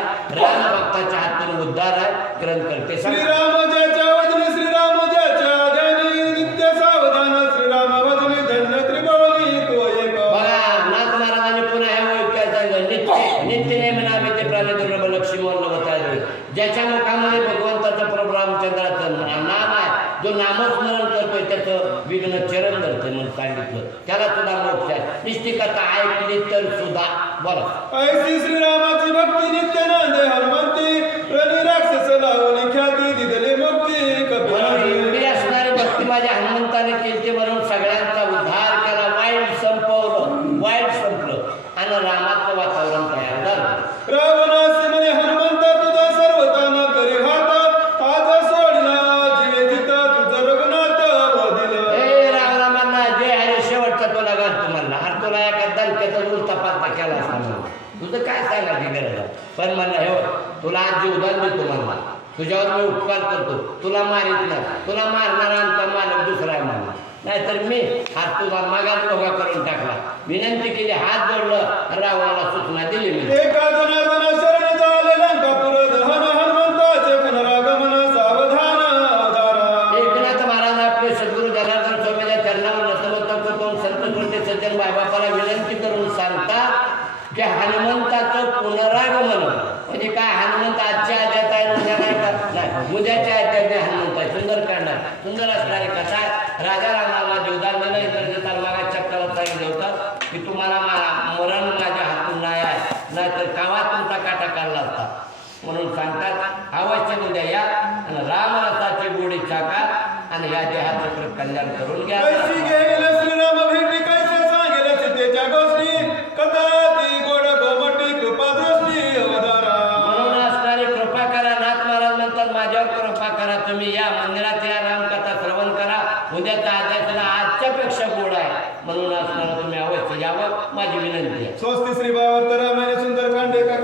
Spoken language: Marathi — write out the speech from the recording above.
आहे, राम भक्ताच्या हातून उद्धार आहे. ग्रंथ करते श्रीराम ज्याच्या वदनी श्रीराम ज्याच्या ध्यानी नित्य सावधान श्रीराम वदनी धन्य त्रिभुवनी तो एक. बघा नाथ महाराजांनी पुन्हा हे वाक्य सांगितलं, नित्य नित्य नेम नामे ते प्राणी दुर्लभ लक्ष्मी म्हणलं. ज्याच्या मुखामध्ये भगवंताचं प्रभू रामचंद्राचं नाम आहे, जो नामस्मरण करतोय त्याचं विघ्न चरण धरते म्हणून सांगितलं. त्याला सुद्धा मोक्ष आहे. नुसती कथा ऐकली तर सुद्धा. बोला ऐसी श्रीरामाची भक्ती नित्य नांदे हनुमंती रणी राक्षस लावली ख्याती दिदले मुक्ती कपिलाजी. एवढी असणारी भक्ती माझ्या हनुमंताने केली म्हणून सगळ्यांचा उद्धार केला. वाईट संपवलं, वाईट संपलं आणि रामाचं वातावरण तयार झालं. रावणासी म्हणे हनुमंता तुझा सर्वतान करी घात आज सोडला जीवे तिथं तुझं रघुनाथ वदिलं. हे रामरामांना जे आहे शेवटचा तुला घालतो म्हणला. अरे तुला एका दणक्याचा उलटा पालटा केला असता म्हणून तुझं काय सांगायची गरज आहे. पण म्हणलं हे तुला आज जीवदान देतो म्हणला, तुझ्यावर मी उपकार करतो, तुला मारित नाही, तुला मारणारा आमचा मालक दुसरा आहे म्हणला. नाहीतर मी हात तुझा मागात लोका करून टाकला. विनंती केली, हात जोडलं, रावणाला सूचना दिली मी. एका जनार्दन शरण झाले लंकापुर दहन हनुमंताचे पुनरागमन सावधान अवधारा. एकनाथ महाराज आपले सद्गुरू जनार्दन स्वामीच्या चरणावर नतमस्तक करून संत कृती सज्जन बाबाला विनंती करून सांगतात की हनुमंताचं पुनरागमन म्हणजे काय, हनुमंत आजच्या आज्यात आहे, उद्या नाही का, नाही उद्याच्या आज्यात हनुमंत आहे. सुंदर काढणार, सुंदर असणारी कथा आहे. राजा रामाला जीवदान दिलं. इंद्रजिताला मागा चक्राला सांगितलं होतं की तुम्हाला मरण माझ्या हातून नाही आहे, नाहीतर कावा तुमचा काटा काढला असता. म्हणून सांगतात अवश्य उद्या या आणि रामरसाची गोडी चाका आणि या देहाचं कल्याण करून घ्या. कैसी गेले श्रीराम भेटी कैसे सांगेल सीतेच्या गोष्टी कथा ती गोड गोमटी कृपा दृष्टी अवधारा. म्हणून असणारी कृपा करा. नाथ महाराज म्हणतात माझ्यावर कृपा करा, तुम्ही या मंदिरात या, रामकथा श्रवण करा. उद्याचा आदेशाला आजच्या पेक्षा गोड आहे. म्हणून असणारा तुम्ही अवश्य यावं, माझी विनंती आहे. स्वस्ति श्री भावार्थ रामायण सुंदरकांड एका